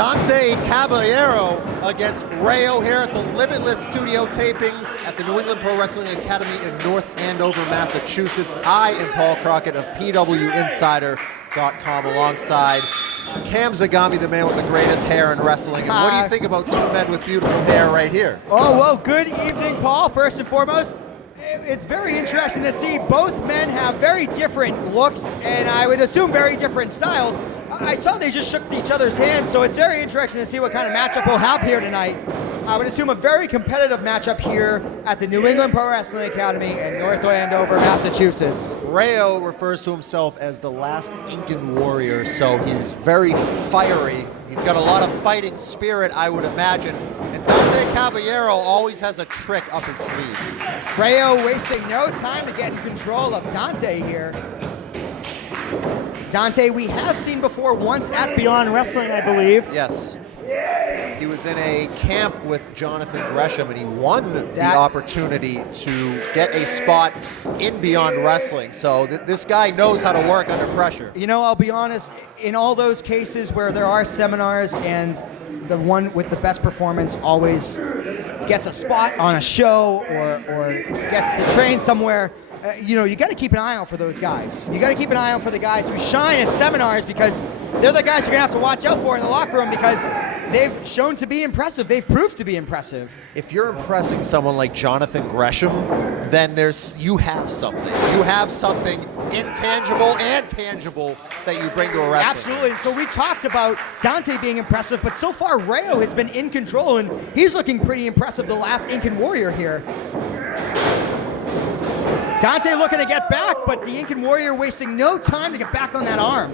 Dante Caballero against Rayo here at the Limitless studio tapings at the New England Pro Wrestling Academy in North Andover, Massachusetts. I am Paul Crockett of PWInsider.com alongside Cam Zagami, the man with the greatest hair in wrestling. And what do you think about two men with beautiful hair right here? Oh, well, good evening, Paul. First and foremost, it's very interesting to see both men have very different looks and I would assume very different styles. I saw they just shook each other's hands, so it's very interesting to see what kind of matchup we'll have here tonight. I would assume a very competitive matchup here at the New England Pro Wrestling Academy in North Andover, Massachusetts. Rayo refers to himself as the last Incan warrior, so he's very fiery. He's got a lot of fighting spirit, I would imagine. And Dante Caballero always has a trick up his sleeve. Rayo wasting no time to get in control of Dante here. Dante, we have seen before once at Beyond Wrestling, I believe. Yes. He was in a camp with Jonathan Gresham, and he won the opportunity to get a spot in Beyond Wrestling. So this guy knows how to work under pressure. You know, I'll be honest, in all those cases where there are seminars and the one with the best performance always gets a spot on a show or gets to train somewhere, you know, you got to keep an eye out for those guys. You got to keep an eye out for the guys who shine at seminars because they're the guys you're going to have to watch out for in the locker room because they've shown to be impressive. They've proved to be impressive. If you're impressing someone like Jonathan Gresham, then you have something. You have something intangible and tangible that you bring to a wrestling. Absolutely. So we talked about Dante being impressive, but so far Rayo has been in control, and he's looking pretty impressive, the last Incan warrior here. Dante looking to get back, but the Incan warrior wasting no time to get back on that arm.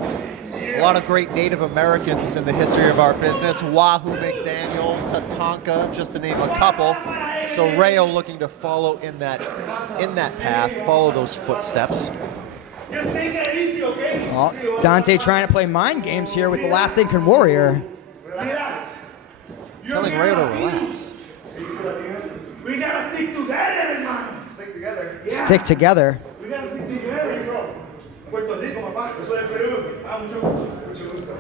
A lot of great Native Americans in the history of our business. Wahoo McDaniel, Tatanka, just to name a couple. So Rayo looking to follow in that path, follow those footsteps. Just make it easy, okay? Well, Dante trying to play mind games here with the last Incan warrior. Relax. Telling Rayo to relax. We gotta stick together, man. Stick together. Yeah. Stick together. We gotta stick together. Puerto Rico, papá. Yo soy de Perú. Mucho gusto.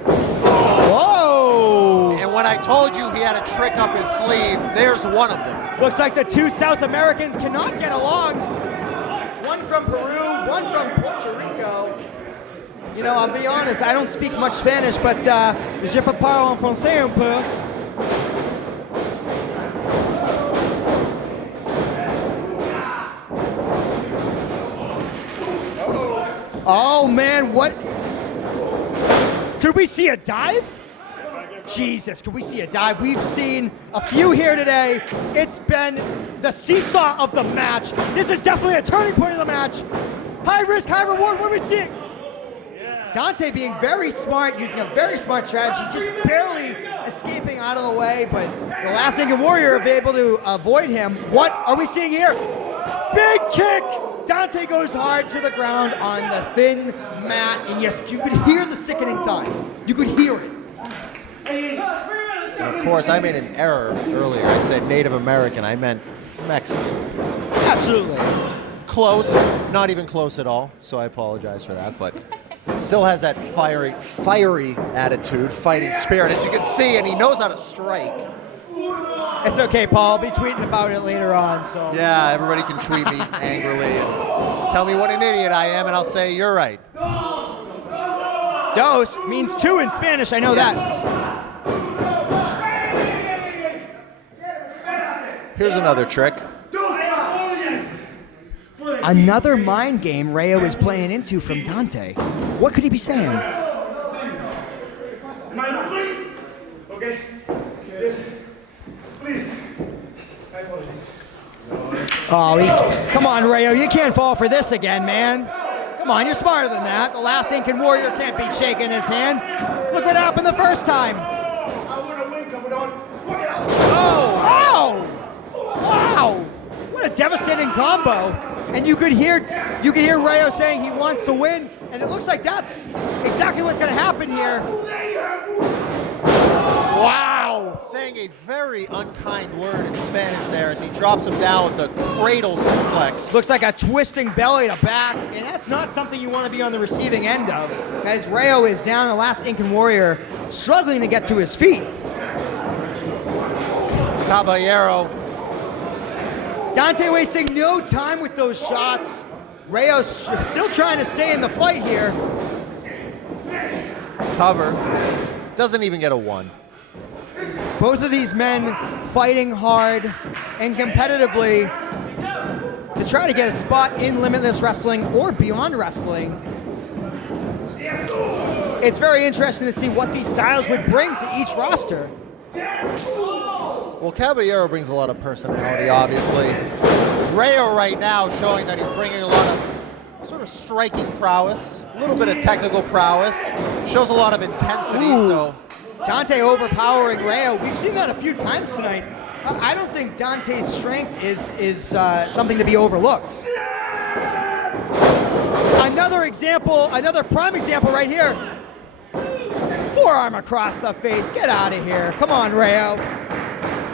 Whoa! And when I told you he had a trick up his sleeve, there's one of them. Looks like the two South Americans cannot get along. One from Peru, one from Puerto Rico. You know, I'll be honest, I don't speak much Spanish, but je parle en français un peu. Oh man, what? Could we see a dive? Jesus, could we see a dive? We've seen a few here today. It's been the seesaw of the match. This is definitely a turning point of the match. High risk, high reward, what are we seeing? Dante being very smart, using a very smart strategy, just barely escaping out of the way, but the last Incan warrior able to avoid him. What are we seeing here? Big kick! Dante goes hard to the ground on the thin mat, and yes, you could hear the sickening thud. You could hear it. And of course, I made an error earlier. I said Native American. I meant Mexican. Absolutely. Close, not even close at all, so I apologize for that, but still has that fiery attitude, fighting spirit, as you can see, and he knows how to strike. It's okay, Paul. I'll be tweeting about it later on, so. Yeah, everybody can tweet me angrily and tell me what an idiot I am, and I'll say, you're right. Dos means two in Spanish, I know that. Here's another trick. Another mind game Rayo is playing into from Dante. What could he be saying? Okay? Yes. Please. Oh, come on, Rayo. You can't fall for this again, man. Come on, you're smarter than that. The last Incan warrior can't be shaking his hand. Look what happened the first time. I want to win, Caballero. Oh! Wow! What a devastating combo. And you could hear Rayo saying he wants to win, and it looks like that's exactly what's going to happen here. Wow! Saying saying a very unkind word in Spanish there as he drops him down with the cradle suplex. Looks like a twisting belly to back, and that's not something you want to be on the receiving end of. As Rayo is down, the last Incan Warrior struggling to get to his feet. Caballero. Dante wasting no time with those shots. Rayo's still trying to stay in the fight here. Cover. Doesn't even get a 1. Both of these men fighting hard and competitively to try to get a spot in Limitless Wrestling or Beyond Wrestling. It's very interesting to see what these styles would bring to each roster. Well, Caballero brings a lot of personality, obviously. Rayo right now showing that he's bringing a lot of sort of striking prowess, a little bit of technical prowess, shows a lot of intensity. Ooh. So Dante overpowering Rayo. We've seen that a few times tonight. I don't think Dante's strength is something to be overlooked. Another example, another prime example right here. Forearm across the face. Get out of here. Come on, Rayo.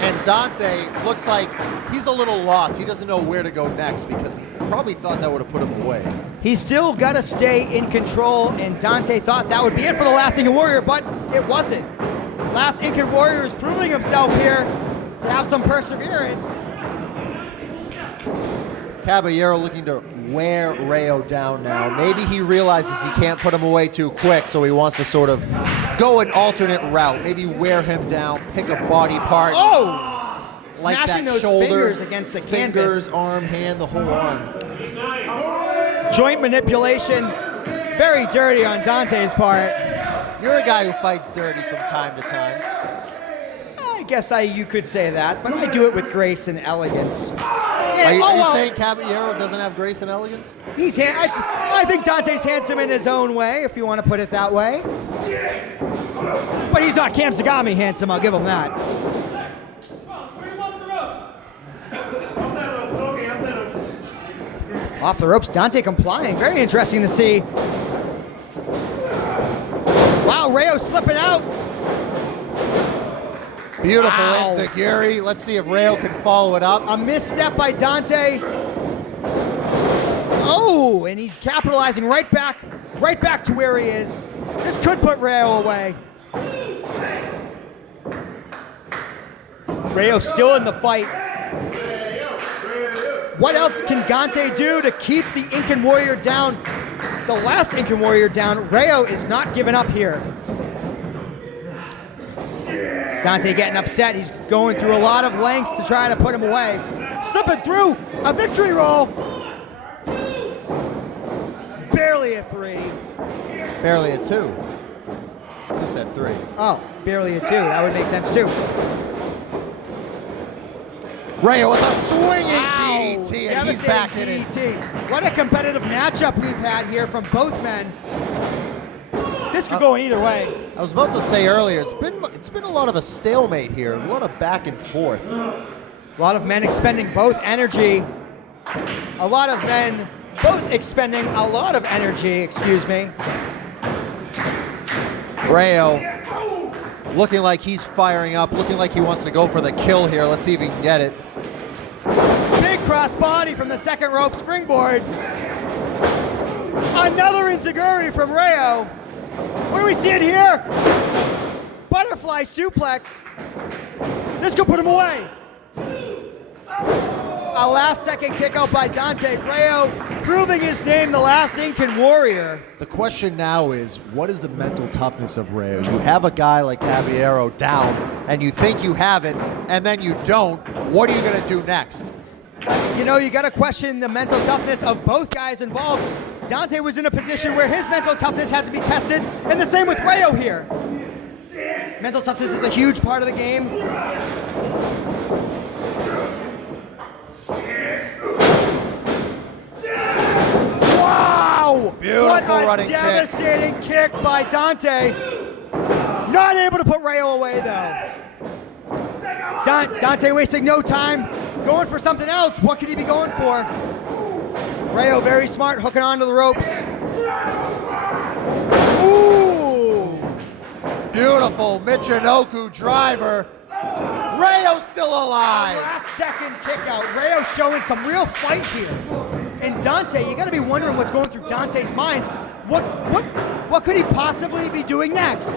And Dante looks like he's a little lost. He doesn't know where to go next because he probably thought that would have put him away. He's still got to stay in control, and Dante thought that would be it for the last Incan Warrior, but it wasn't. Last Incan Warrior is proving himself here to have some perseverance. Caballero looking to wear Rayo down now. Maybe he realizes he can't put him away too quick, so he wants to sort of go an alternate route. Maybe wear him down, pick a body part. Oh! Like Smashing that those shoulder, fingers against the fingers, canvas. arm, hand, the whole arm. Joint manipulation. Very dirty on Dante's part. You're a guy who fights dirty from time to time. I guess you could say that, but I do it with grace and elegance. Are you saying Caballero doesn't have grace and elegance? I think Dante's handsome in his own way, if you want to put it that way. But he's not Cam Zagami handsome, I'll give him that. Off the ropes, Dante complying. Very interesting to see. Wow, Rayo slipping out. Beautiful Wow. enziguri. Let's see if Rayo can follow it up. A misstep by Dante. Oh, and he's capitalizing right back to where he is. This could put Rayo away. Rayo still in the fight. What else can Dante do to keep the Incan Warrior down? The last Incan Warrior down. Rayo is not giving up here. Dante getting upset. He's going through a lot of lengths to try to put him away. Slipping through a victory roll. Barely a 3. Barely a 2. Who said 3? Oh, barely a 2. That would make sense too. Rayo with a swinging Wow, DDT, and he's back in it. DDT. What a competitive matchup we've had here from both men. This could go either way. I was about to say earlier, it's been a lot of a stalemate here, a lot of back and forth. A lot of men expending both energy. A lot of men both expending a lot of energy, excuse me. Rayo looking like he's firing up, looking like he wants to go for the kill here. Let's see if he can get it. Big cross body from the second rope springboard. Another enziguri from Rayo. What do we see it here? Butterfly suplex. This could put him away. A last second kick out by Dante. Rayo proving his name, the last Incan Warrior. The question now is, what is the mental toughness of Rayo? You have a guy like Caballero down, and you think you have it, and then you don't. What are you going to do next? You know, you got to question the mental toughness of both guys involved. Dante was in a position where his mental toughness had to be tested, and the same with Rayo here. Mental toughness is a huge part of the game. Wow! Beautiful what a running kick. devastating kick by Dante. Not able to put Rayo away, though. Dante wasting no time, going for something else. What could he be going for? Rayo very smart, hooking onto the ropes. Ooh! Beautiful Michinoku driver Rayo still alive. Last second kick out. Rayo showing some real fight here. And Dante, you got to be wondering what's going through Dante's mind. What could he possibly be doing next?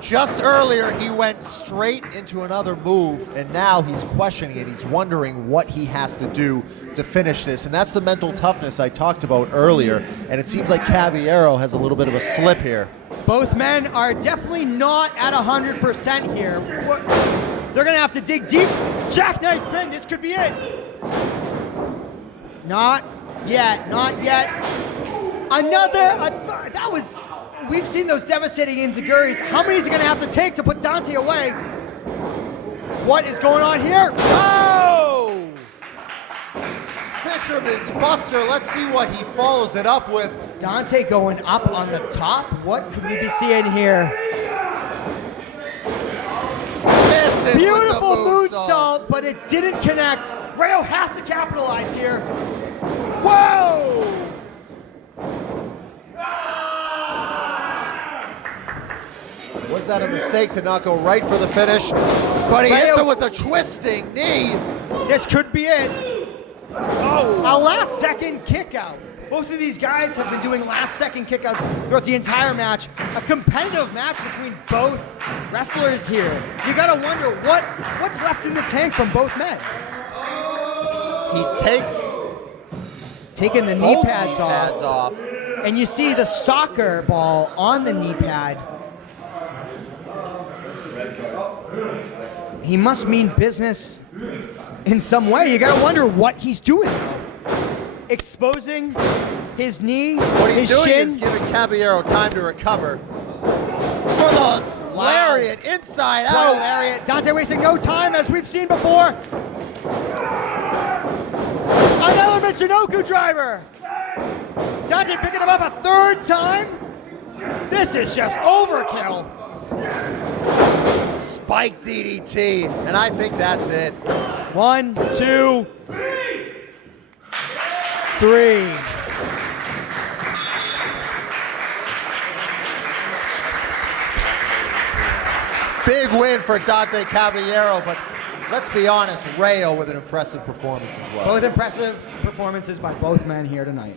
Just earlier, he went straight into another move, and now he's questioning it. He's wondering what he has to do to finish this, and that's the mental toughness I talked about earlier, and it seems like Caballero has a little bit of a slip here. Both men are definitely not at 100% here. They're going to have to dig deep. Jackknife pin, this could be it. Not yet, not yet. That was, we've seen those devastating enziguris. How many is he going to have to take to put Dante away? What is going on here? Oh! Fisherman's Buster, let's see what he follows it up with. Dante going up on the top. What could we be seeing here? Misses Beautiful with the moonsault, but it didn't connect. Rayo has to capitalize here. Whoa! Was that a mistake to not go right for the finish? But he hits it with a twisting knee. This could be it. Oh, a last second kick out. Both of these guys have been doing last second kickouts throughout the entire match. A competitive match between both wrestlers here. You gotta wonder what's left in the tank from both men. He takes Taking the knee both pads, knee pads off. and you see the soccer ball on the knee pad. He must mean business in some way. You gotta wonder what he's doing. Exposing his knee, What he's his doing shin. is giving Caballero time to recover. For the lariat inside What a out. lariat. Dante wasting no time, as we've seen before. Another Michinoku driver. Dante picking him up a third time. This is just overkill. Spike DDT, and I think that's it. 1, 2, 3. Big win for Dante Caballero, but let's be honest, Rayo with an impressive performance as well. Both impressive performances by both men here tonight.